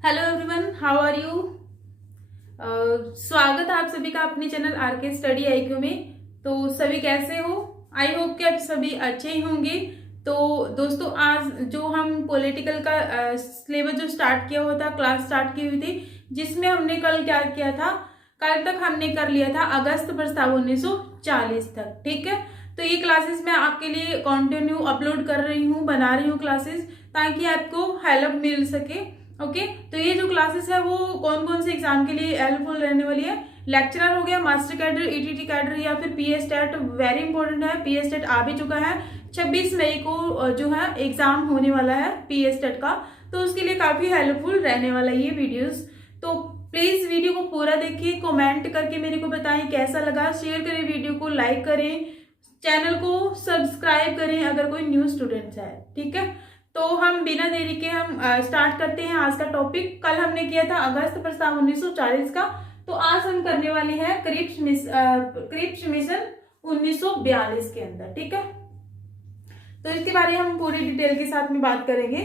Hello everyone, how are you. स्वागत है आप सभी का अपने चैनल आरके स्टडी आईक्यू में। तो सभी कैसे हो? आई होप कि आप सभी अच्छे ही होंगे। तो दोस्तों, आज जो हम पॉलिटिकल का सिलेबस जो स्टार्ट किया हुआ था, क्लास स्टार्ट की हुई थी, जिसमें हमने कल क्या किया था, कल तक हमने कर लिया था अगस्त प्रस्ताव 1940 तक। ठीक है, तो ये क्लासेस मैं आपके लिए कंटिन्यू अपलोड कर रही हूँ, बना रही हूँ क्लासेस, ताकि आपको हेल्प मिल सके। ओके, तो ये जो क्लासेस है वो कौन कौन से एग्जाम के लिए हेल्पफुल रहने वाली है। लेक्चरर हो गया, मास्टर कैडर, ईटीटी कैडर या फिर पीएस टेट। वेरी इंपॉर्टेंट है, पीएस टेट आ भी चुका है। 26 मई को जो है एग्जाम होने वाला है पीएस टेट का, तो उसके लिए काफी हेल्पफुल रहने वाला है ये वीडियोस। तो प्लीज वीडियो को पूरा देखिए, कमेंट करके मेरे को बताएं कैसा लगा, शेयर करें वीडियो को, लाइक करें, चैनल को सब्सक्राइब करें अगर कोई न्यू स्टूडेंट्स है। ठीक है, तो हम बिना देरी के हम स्टार्ट करते हैं आज का टॉपिक। कल हमने किया था अगस्त प्रस्ताव 1940 का, तो आज हम करने वाले हैं क्रिप्स मिशन 1942 के अंदर। ठीक है, तो इसके बारे में हम पूरी डिटेल के साथ में बात करेंगे।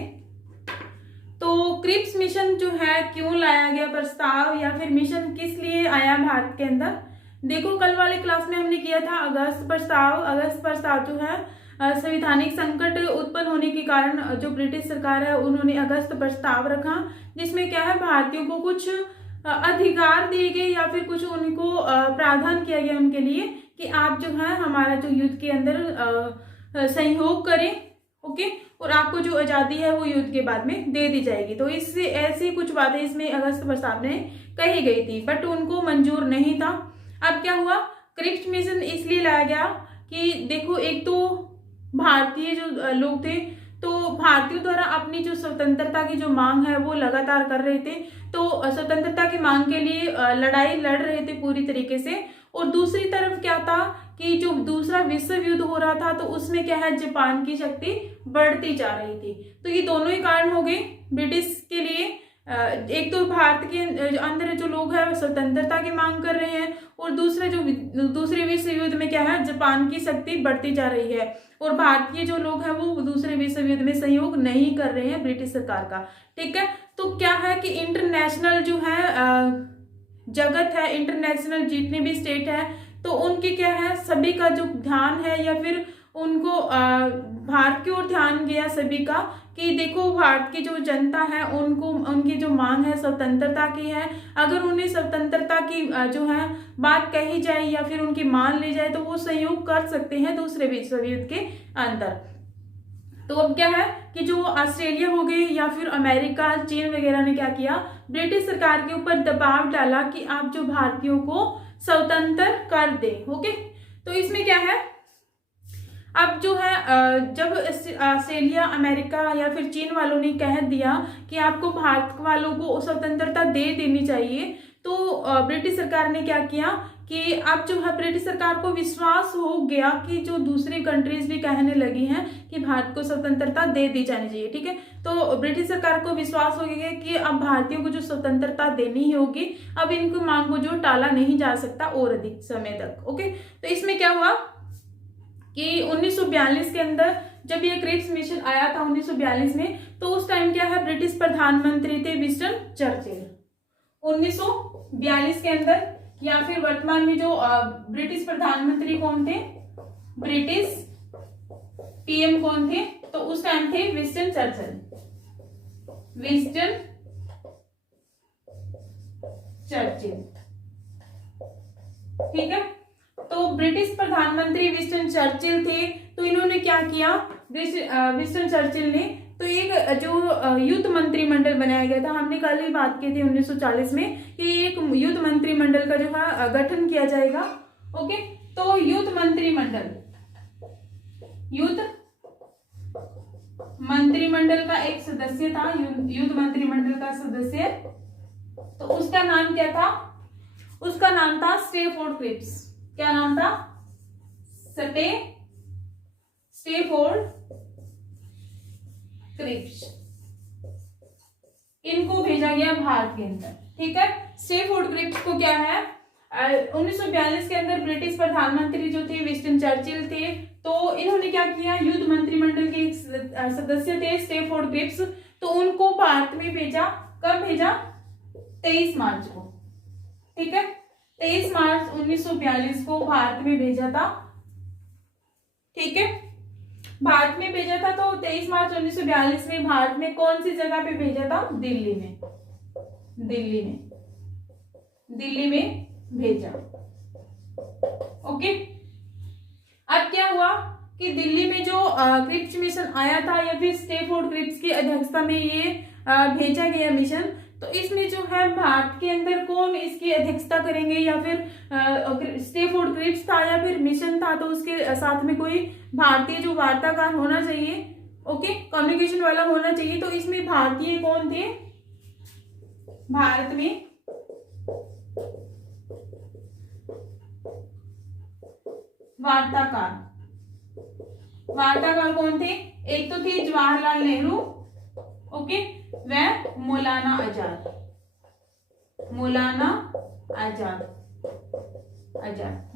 तो क्रिप्स मिशन जो है क्यों लाया गया प्रस्ताव, या फिर मिशन किस लिए आया भारत के अंदर। देखो, कल वाले क्लास में हमने किया था अगस्त प्रस्ताव। अगस्त प्रस्ताव जो है संवैधानिक संकट उत्पन्न होने के कारण जो ब्रिटिश सरकार है उन्होंने अगस्त प्रस्ताव रखा, जिसमें क्या है, भारतीयों को कुछ अधिकार दिए गए या फिर कुछ उनको प्रावधान किया गया उनके लिए कि आप जो है हमारा जो युद्ध के अंदर सहयोग करें। ओके, और आपको जो आजादी है वो युद्ध के बाद में दे दी जाएगी। तो इससे ऐसी कुछ बातें इसमें अगस्त प्रस्ताव में कही गई थी, बट उनको मंजूर नहीं था। अब क्या हुआ, क्रिप्स मिशन इसलिए लाया गया कि देखो, एक तो भारतीय जो लोग थे, तो भारतीयों द्वारा अपनी जो स्वतंत्रता की जो मांग है वो लगातार कर रहे थे। तो स्वतंत्रता की मांग के लिए लड़ाई लड़ रहे थे पूरी तरीके से। और दूसरी तरफ क्या था कि जो दूसरा विश्व युद्ध हो रहा था, तो उसमें क्या है, जापान की शक्ति बढ़ती जा रही थी। तो ये दोनों ही कारण हो गए ब्रिटिश के लिए। एक तो भारत के अंदर जो लोग हैं स्वतंत्रता की मांग कर रहे हैं, और दूसरे विश्व युद्ध में क्या है, जापान की शक्ति बढ़ती जा रही है, और भारतीय जो लोग हैं वो दूसरे विश्व युद्ध में सहयोग नहीं कर रहे हैं ब्रिटिश सरकार का। ठीक है, तो क्या है कि इंटरनेशनल जो है जगत है, इंटरनेशनल जितने भी स्टेट है, तो उनके क्या है, सभी का जो ध्यान है या फिर उनको भारत की ओर ध्यान गया सभी का कि देखो, भारत की जो जनता है उनको उनकी जो मांग है स्वतंत्रता की है, अगर उन्हें स्वतंत्रता की जो है बात कही जाए या फिर उनकी मान ली जाए तो वो सहयोग कर सकते हैं दूसरे विश्व युद्ध के अंदर। तो अब क्या है कि जो ऑस्ट्रेलिया हो गई या फिर अमेरिका, चीन वगैरह ने क्या किया, ब्रिटिश सरकार के ऊपर दबाव डाला कि आप जो भारतीयों को स्वतंत्र कर दे। ओके, तो इसमें क्या है, अब जो है जब ऑस्ट्रेलिया, अमेरिका या फिर चीन वालों ने कह दिया कि आपको भारत वालों को स्वतंत्रता दे देनी चाहिए, तो ब्रिटिश सरकार ने क्या किया कि अब जो है ब्रिटिश सरकार को विश्वास हो गया कि जो दूसरी कंट्रीज भी कहने लगी हैं कि भारत को स्वतंत्रता दे दी जानी चाहिए। ठीक है, तो ब्रिटिश सरकार को विश्वास हो गया कि अब भारतीयों को जो स्वतंत्रता देनी ही होगी, अब इनकी मांग को जो टाला नहीं जा सकता और अधिक समय तक। ओके, तो इसमें क्या हुआ कि 1942 के अंदर जब ये क्रिप्स मिशन आया था 1942 में, तो उस टाइम क्या है, ब्रिटिश प्रधानमंत्री थे विंस्टन चर्चिल। 1942 के अंदर, या फिर वर्तमान में जो ब्रिटिश प्रधानमंत्री कौन थे, ब्रिटिश पीएम कौन थे, तो उस टाइम थे विंस्टन चर्चिल। विंस्टन चर्चिल, ठीक है। तो ब्रिटिश प्रधानमंत्री विंस्टन चर्चिल थे, तो इन्होंने क्या किया, विंस्टन चर्चिल ने तो एक जो युद्ध मंत्रिमंडल बनाया गया था, हमने कल ही बात की थी 1940 में कि एक युद्ध मंत्रिमंडल का जो है गठन किया जाएगा। ओके, तो युद्ध मंत्रिमंडल का एक सदस्य था, युद्ध मंत्रिमंडल का सदस्य, तो उसका नाम क्या था, उसका नाम था स्टेफोर्ड क्रिप्स। क्या नाम था, स्टेफोर्ड क्रिप्स। इनको भेजा गया भारत के अंदर। ठीक है, स्टेफोर्ड क्रिप्स को क्या है, 1942 के अंदर ब्रिटिश प्रधानमंत्री जो थे विंस्टन चर्चिल थे, तो इन्होंने क्या किया, युद्ध मंत्रिमंडल के सदस्य थे स्टेफोर्ड क्रिप्स, तो उनको भारत में भेजा। कब भेजा? 23 मार्च को, ठीक है, 23 मार्च 1942 को भारत में भेजा था, ठीक है, भारत में भेजा था। तो 23 मार्च 1942 में भारत में कौन सी जगह पे भेजा था? दिल्ली में, दिल्ली में भेजा। ओके, अब क्या हुआ कि दिल्ली में जो क्रिप्स मिशन आया था या फिर स्टैफोर्ड क्रिप्स की अध्यक्षता में ये भेजा गया मिशन, तो इसमें जो है भारत के अंदर कौन इसकी अध्यक्षता करेंगे, या फिर स्टैफोर्ड क्रिप्स था या फिर मिशन था, तो उसके साथ में कोई भारतीय जो वार्ताकार होना चाहिए, ओके, कम्युनिकेशन वाला होना चाहिए। तो इसमें भारतीय कौन थे? भारत में वार्ताकार कौन थे? एक तो थे जवाहरलाल नेहरू, ओके, व मौलाना आजाद,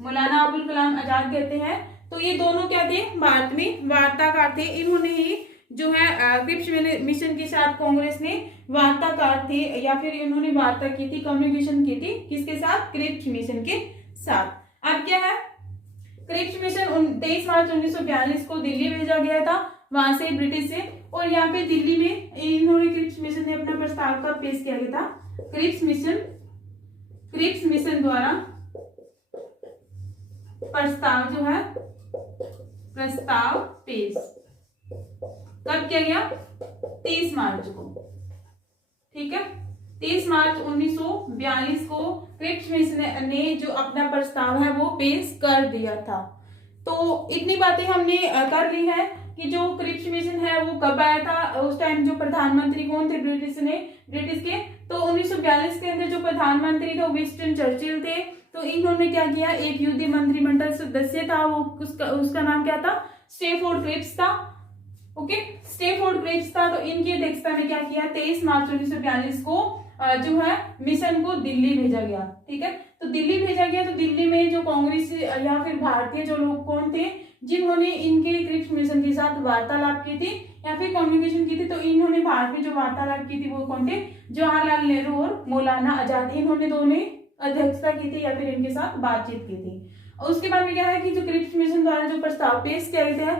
मौलाना अबुल कलाम आजाद कहते हैं। तो ये दोनों क्या थे? भारत में वार्ताकार थे। इन्होंने ही जो है क्रिप्स मिशन के साथ कांग्रेस ने वार्ताकार थे, या फिर इन्होंने वार्ता की थी, कम्युनिकेशन की थी, किसके साथ? क्रिप्स मिशन के साथ। अब क्या है, क्रिप्स मिशन 23 मार्च 1942 को दिल्ली भेजा गया था, वहां से ब्रिटिश से, और यहाँ पे दिल्ली में इन्होंने क्रिप्स मिशन ने अपना प्रस्ताव का पेश किया गया था। क्रिप्स मिशन द्वारा प्रस्ताव जो है, प्रस्ताव पेश कब किया गया? 23 मार्च को, ठीक है, 23 मार्च 1942 को क्रिप्स मिशन ने जो अपना प्रस्ताव है वो पेश कर दिया था। तो इतनी बातें हमने कर ली है कि जो क्रिप्स मिशन है वो कब आया था, उस टाइम जो प्रधानमंत्री कौन थे ब्रिटिश के, तो 1942 के अंदर जो प्रधानमंत्री थे वो विंस्टन चर्चिल थे। तो इन्होंने क्या किया, एक युद्ध मंत्रिमंडल सदस्य था, वो उसका नाम क्या था? स्टैफोर्ड क्रिप्स था, ओके, स्टैफोर्ड क्रिप्स था। तो इनकी अध्यक्षता में क्या किया, 23 मार्च 1942 को जो है मिशन को दिल्ली भेजा गया, ठीक है। तो दिल्ली भेजा गया, तो दिल्ली में जो कांग्रेस या फिर भारतीय जो लोग कौन थे जिन्होंने इनके क्रिप्स मिशन के साथ वार्तालाप की थी या फिर कम्युनिकेशन की थी, तो इन्होंने भारत में जो वार्तालाप की थी वो कौन थे? जवाहरलाल नेहरू और मौलाना आजाद, इन्होंने दोनों अध्यक्षता की थी या फिर इनके साथ बातचीत की थी। और उसके बाद में क्या है कि जो क्रिप्स मिशन द्वारा जो प्रस्ताव पेश किया गया है,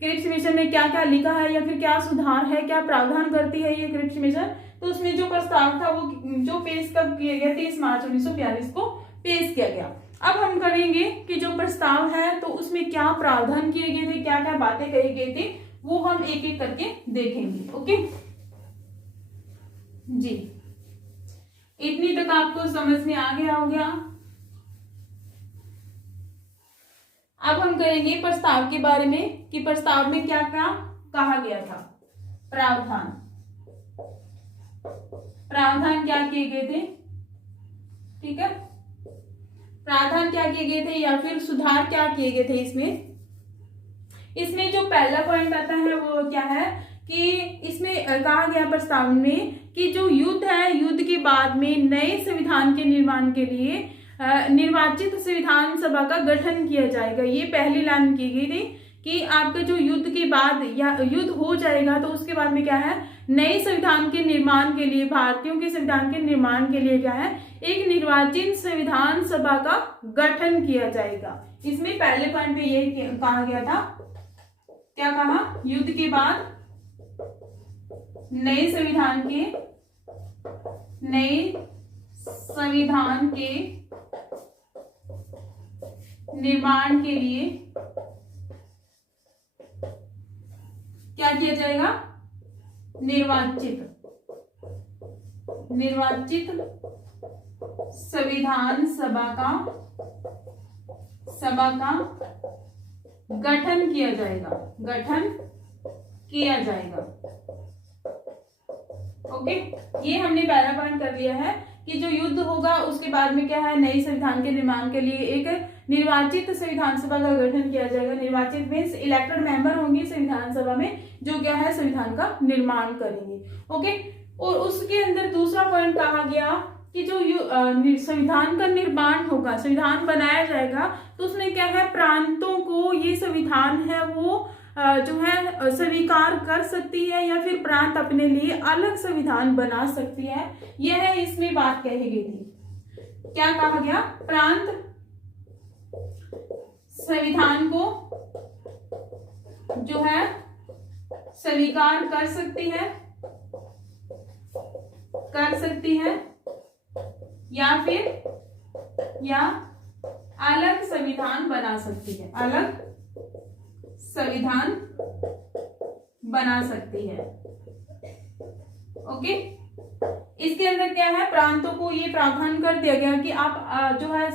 क्रिप्स मिशन ने क्या क्या लिखा है या फिर क्या सुधार है, क्या प्रावधान करती है ये क्रिप्स मिशन, तो उसमें जो प्रस्ताव था वो जो पेश कब किया गया? 23 मार्च 1942 को पेश किया गया। अब हम करेंगे कि जो प्रस्ताव है तो उसमें क्या प्रावधान किए गए थे, क्या क्या बातें कही गई थी, वो हम एक एक करके देखेंगे। ओके जी, इतनी तक आपको समझ में आ गया हो गया। अब हम करेंगे प्रस्ताव के बारे में कि प्रस्ताव में क्या क्या कहा गया था। प्रावधान क्या किए गए थे, ठीक है, प्रावधान क्या किए गए थे या फिर सुधार क्या किए गए थे इसमें जो पहला पॉइंट आता है वो क्या है कि इसमें कहा गया प्रस्ताव में कि जो युद्ध है, युद्ध के बाद में नए संविधान के निर्माण के लिए निर्वाचित संविधान सभा का गठन किया जाएगा। ये पहली लाइन की गई थी कि आपका जो युद्ध के बाद या युद्ध हो जाएगा तो उसके बाद में क्या है, नए संविधान के निर्माण के लिए, भारतीयों के संविधान के निर्माण के लिए क्या है, एक निर्वाचित संविधान सभा का गठन किया जाएगा। इसमें पहले पॉइंट पे ये कहा गया था, क्या कहा, युद्ध के बाद नए संविधान के निर्माण के लिए क्या किया जाएगा, निर्वाचित संविधान सभा का गठन किया जाएगा। ओके, ये हमने पहला पॉइंट कर लिया है कि जो युद्ध होगा उसके बाद में क्या है, नई संविधान के निर्माण के लिए एक निर्वाचित संविधान सभा का गठन किया जाएगा। निर्वाचित मींस इलेक्टेड मेंबर होंगे संविधान सभा में जो क्या है, संविधान का निर्माण करेंगे। ओके, और उसके अंदर दूसरा पॉइंट कहा गया कि जो संविधान का निर्माण होगा, संविधान बनाया जाएगा, तो उसमें क्या है, प्रांतों को ये संविधान है वो जो है स्वीकार कर सकती है या फिर प्रांत अपने लिए अलग संविधान बना सकती है, यह इसमें बात कही गई थी। क्या कहा गया? प्रांत संविधान को जो है स्वीकार कर सकती है या अलग संविधान बना सकती है, अलग संविधान बना सकती है। ओके, इसके अंदर क्या है, प्रांतों को ये प्रावधान कर दिया गया कि आप जो है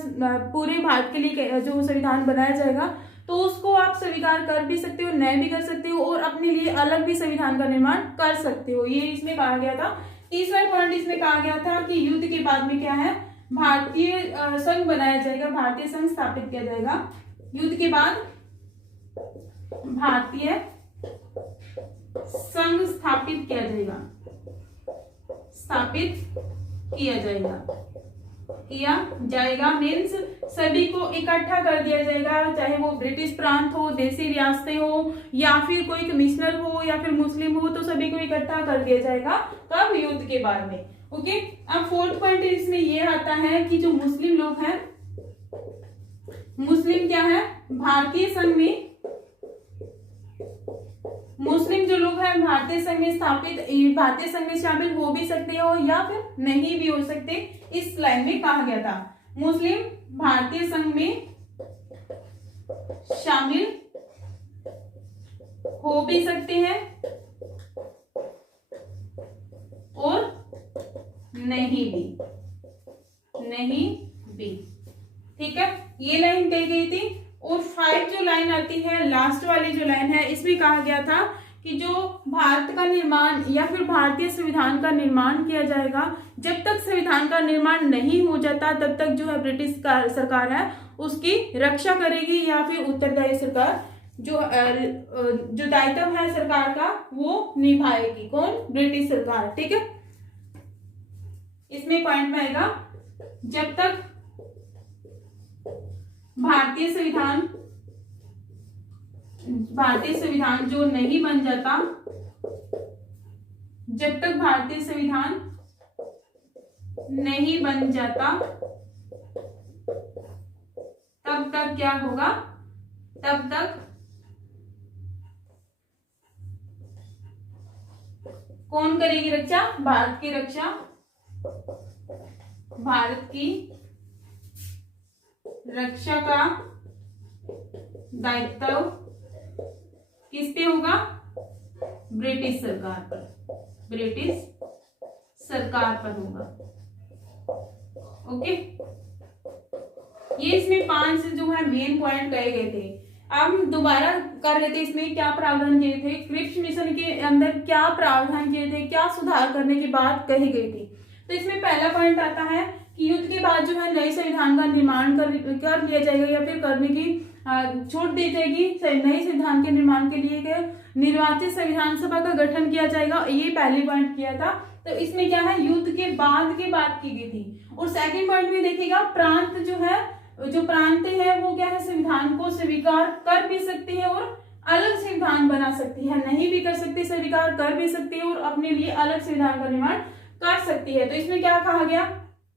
पूरे भारत के लिए जो संविधान बनाया जाएगा तो उसको आप स्वीकार कर भी सकते हो, नए भी कर सकते हो और अपने लिए अलग भी संविधान का निर्माण कर सकते हो, ये इसमें कहा गया था। तीसरा पॉइंट इसमें कहा गया था कि युद्ध के बाद में क्या है, भारतीय संघ बनाया जाएगा, भारतीय संघ स्थापित किया जाएगा। युद्ध के बाद भारतीय संघ स्थापित किया जाएगा मीन्स सभी को इकट्ठा कर दिया जाएगा, चाहे वो ब्रिटिश प्रांत हो, देसी रियासतें हो या फिर कोई कमिश्नर हो या फिर मुस्लिम हो, तो सभी को इकट्ठा कर दिया जाएगा। कब? युद्ध के बाद में। ओके, अब फोर्थ पॉइंट इसमें ये आता है कि जो मुस्लिम लोग हैं, मुस्लिम क्या है, भारतीय संघ में, मुस्लिम जो लोग हैं भारतीय संघ में स्थापित, भारतीय संघ में शामिल हो भी सकते हो या फिर नहीं भी हो सकते, इस लाइन में कहा गया था। मुस्लिम भारतीय संघ में शामिल हो भी सकते हैं और नहीं भी। ठीक है, ये लाइन कही गई थी। और 5 जो लाइन आती है, लास्ट वाली जो लाइन है, इसमें कहा गया था कि जो भारत का निर्माण या फिर भारतीय संविधान का निर्माण किया जाएगा, जब तक संविधान का निर्माण नहीं हो जाता तब तक जो है ब्रिटिश सरकार है उसकी रक्षा करेगी या फिर उत्तरदायी सरकार जो दायित्व है सरकार का वो निभाएगी। कौन? ब्रिटिश सरकार। ठीक है, इसमें पॉइंट में आएगा, जब तक भारतीय संविधान जो नहीं बन जाता, जब तक भारतीय संविधान नहीं बन जाता तब तक क्या होगा, तब तक कौन करेगी रक्षा? भारत की रक्षा, भारत की रक्षा का दायित्व किस पे होगा? ब्रिटिश सरकार पर होगा। ओके, ये इसमें 5 जो है मेन पॉइंट कहे गए थे। अब हम दोबारा कर लेते, इसमें क्या प्रावधान किए थे, क्रिप्स मिशन के अंदर क्या प्रावधान किए थे, क्या सुधार करने की बात कही गई थी। तो इसमें पहला पॉइंट आता है कि युद्ध के बाद जो है नए संविधान का निर्माण कर लिया जाएगा या फिर करने की छूट दी जाएगी। नए संविधान के निर्माण के लिए निर्वाचित संविधान सभा का गठन किया जाएगा, ये पहली पॉइंट किया था। तो इसमें क्या है, युद्ध के बाद की बात की गई थी। और सेकंड पॉइंट में देखिएगा, प्रांत जो है, जो प्रांत है वो क्या है, संविधान को स्वीकार कर भी सकती है और अलग संविधान बना सकती है, नहीं भी कर सकती, स्वीकार कर भी सकती है और अपने लिए अलग संविधान का निर्माण कर सकती है। तो इसमें क्या कहा गया,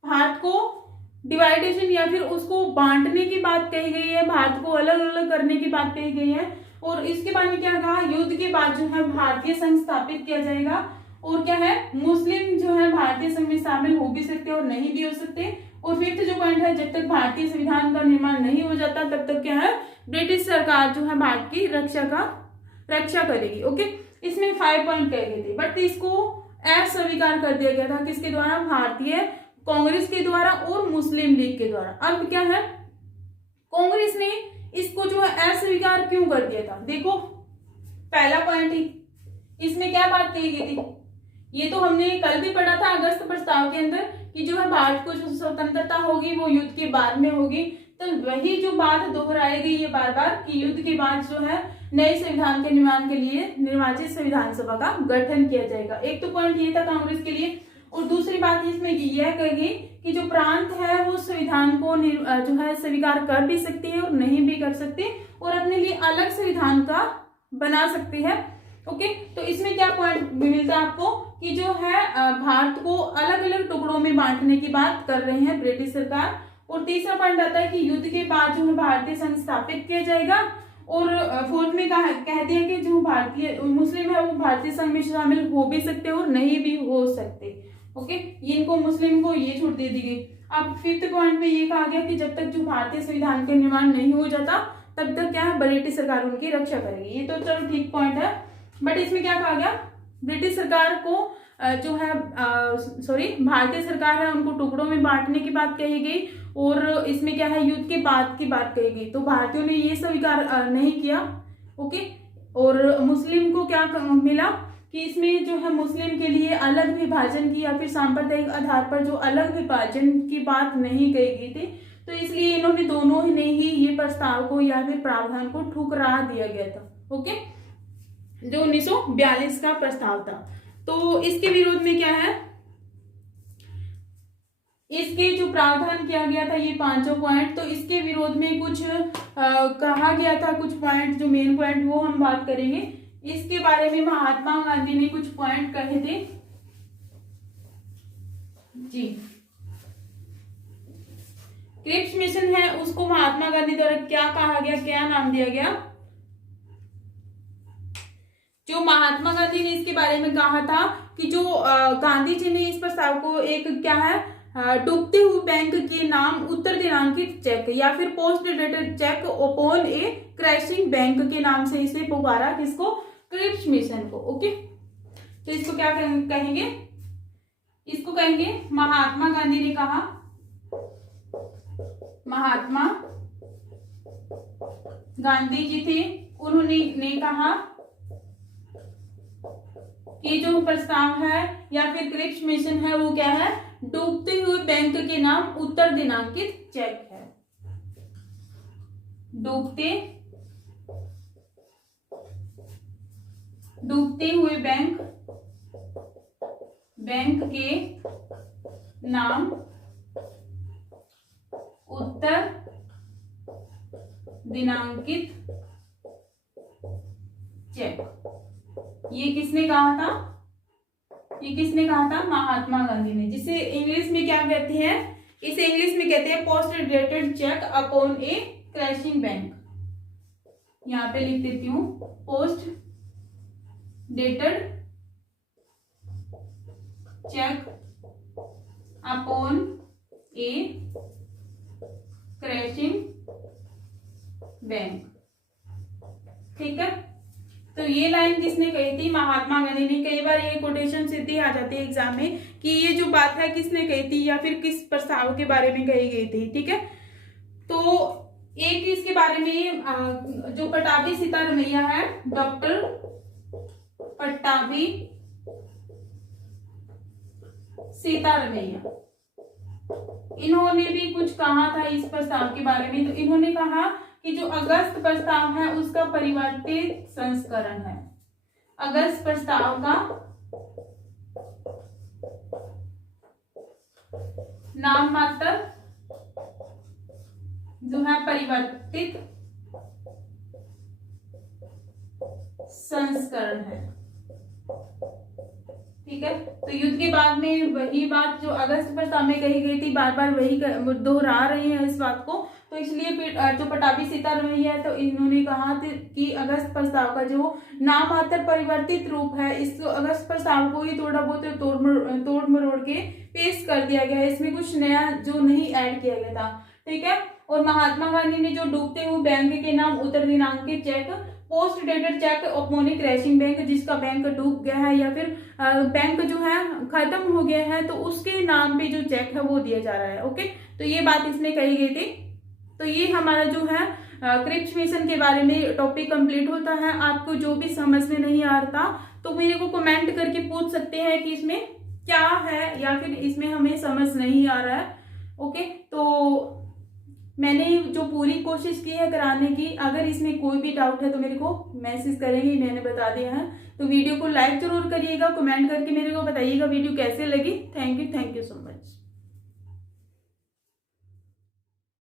भारत को डिवाइडेशन या फिर उसको बांटने की बात कही गई है, भारत को अलग अलग करने की बात कही गई है। और इसके बाद में क्या कहा, युद्ध के बाद जो है भारतीय संघ स्थापित किया जाएगा और क्या है, मुस्लिम जो है भारतीय संघ में शामिल हो भी सकते और नहीं भी हो सकते। और फिफ्थ जो पॉइंट है, जब तक भारतीय संविधान का निर्माण नहीं हो जाता तब तक क्या है, ब्रिटिश सरकार जो है भारत की रक्षा करेगी। ओके, इसमें 5 पॉइंट कहे गए थे, बट इसको अस्वीकार कर दिया गया था, किसके द्वारा, भारतीय कांग्रेस के द्वारा और मुस्लिम लीग के द्वारा। अब क्या है, कांग्रेस ने इसको जो है अस्वीकार क्यों कर दिया था, देखो पहला पॉइंट ही, इसमें क्या बात कही गई थी, ये तो हमने कल भी पढ़ा था अगस्त प्रस्ताव के अंदर कि जो है भारत को जो स्वतंत्रता होगी वो युद्ध के बाद में होगी। तो वही जो बात दोहराई गई है बार बार कि युद्ध के बाद जो है नए संविधान के निर्माण के लिए निर्वाचित संविधान सभा का गठन किया जाएगा। एक तो पॉइंट ये था कांग्रेस के लिए, और दूसरी बात इसमें यह कही कि जो प्रांत है वो संविधान को जो है स्वीकार कर भी सकती है और नहीं भी कर सकते और अपने लिए अलग संविधान का बना सकती है। ओके, तो इसमें क्या पॉइंट मिलता है आपको कि जो है भारत को अलग अलग टुकड़ों में बांटने की बात कर रहे हैं ब्रिटिश सरकार। और तीसरा पॉइंट आता है कि युद्ध के बाद जो है भारतीय संघ स्थापित किया जाएगा। और फोर्थ में कह दिया कि जो भारतीय मुस्लिम है वो भारतीय संघ में शामिल हो भी सकते हैं और नहीं भी हो सकते। ओके, इनको मुस्लिम को ये छूट दे दी गई। अब फिफ्थ पॉइंट में ये कहा गया कि जब तक जो भारतीय संविधान का निर्माण नहीं हो जाता तब तक क्या है ब्रिटिश सरकार उनकी रक्षा करेगी। ये तो चलो ठीक पॉइंट है, बट इसमें क्या कहा गया, ब्रिटिश सरकार को जो है भारतीय सरकार है उनको टुकड़ों में बांटने की बात कही गई। और इसमें क्या है युद्ध के बाद की बात कही गई, तो भारतीयों ने ये स्वीकार नहीं किया। ओके, और मुस्लिम को क्या मिला कि इसमें जो है मुस्लिम के लिए अलग विभाजन की या फिर सांप्रदायिक आधार पर जो अलग विभाजन की बात नहीं कही गई थी, तो इसलिए इन्होंने दोनों ने ही ये प्रस्ताव को या फिर प्रावधान को ठुकरा दिया गया था। ओके, जो 1942 का प्रस्ताव था। तो इसके विरोध में क्या है, इसके जो प्रावधान किया गया था ये पांचों पॉइंट, तो इसके विरोध में कुछ कहा गया था, कुछ पॉइंट जो मेन पॉइंट वो हम बात करेंगे। इसके बारे में महात्मा गांधी ने कुछ पॉइंट कहे थे जी। क्रिप्स मिशन है उसको महात्मा गांधी द्वारा क्या कहा गया, क्या नाम दिया गया, जो महात्मा गांधी ने इसके बारे में कहा था कि जो गांधी जी ने इस प्रस्ताव को एक क्या है डूबते हुए बैंक के नाम उत्तर दिनांकित चेक या फिर post dated cheque upon a crashing bank के नाम से इसे पुकारा, किसको, क्रिप्स मिशन को। ओके, तो इसको क्या कहेंगे, इसको कहेंगे महात्मा गांधी ने कहा, महात्मा गांधी जी थे उन्होंने कहा कि जो प्रस्ताव है या फिर क्रिप्स मिशन है वो क्या है, डूबते हुए बैंक के नाम उत्तर दिनांकित चेक है। डूबते हुए बैंक के नाम उत्तर दिनांकित चेक। ये किसने कहा था, ये किसने कहा था, महात्मा गांधी ने, जिसे इंग्लिश में क्या कहते हैं, इसे इंग्लिश में कहते हैं post dated cheque upon a crashing bank. यहां पे लिख देती हूं, post dated cheque upon a crashing bank. ठीक है, तो ये लाइन जिसने कही थी महात्मा गांधी ने, कई बार ये कोटेशन सीधी आ जाती है एग्जाम में कि ये जो बात है किसने कही थी या फिर किस प्रस्ताव के बारे में कही गई थी। ठीक है, तो एक इसके बारे में जो पटाभी सीतारमैया है, डॉक्टर पट्टाभी सीतारमैया, इन्होंने भी कुछ कहा था इस प्रस्ताव के बारे में। तो इन्होंने कहा कि जो अगस्त प्रस्ताव है उसका परिवर्तित संस्करण है, अगस्त प्रस्ताव का नाम मात्र जो है परिवर्तित संस्करण है। ठीक है, तो युद्ध के बाद में वही बात जो अगस्त प्रस्ताव में कही गई थी बार बार वही दोहरा रहे हैं इस बात को, तो इसलिए जो पटाभी सीतारमैया है तो इन्होंने कहा कि अगस्त प्रस्ताव का जो नामात्र परिवर्तित रूप है, इस अगस्त प्रस्ताव को ही थोड़ा बहुत तोड़ मरोड़ के पेश कर दिया गया है, इसमें कुछ नया जो नहीं ऐड किया गया था। ठीक है, और महात्मा गांधी ने जो डूबते हुए बैंक के नाम उत्तर दिनांकित cheque post dated cheque upon a crashing bank, जिसका बैंक डूब गया है या फिर बैंक जो है खत्म हो गया है तो उसके नाम पे जो चेक है वो दिया जा रहा है। ओके, तो ये बात इसमें कही गई थी। तो ये हमारा जो है क्रिप्स मिशन के बारे में टॉपिक कंप्लीट होता है। आपको जो भी समझ में नहीं आ रहा तो मेरे को कमेंट करके पूछ सकते हैं कि इसमें क्या है या फिर इसमें हमें समझ नहीं आ रहा है। ओके, तो मैंने जो पूरी कोशिश की है कराने की, अगर इसमें कोई भी डाउट है तो मेरे को मैसेज करेंगे, मैंने बता दिया है। तो वीडियो को लाइक जरूर करिएगा, कमेंट करके मेरे को बताइएगा वीडियो कैसे लगी। Thank you so much.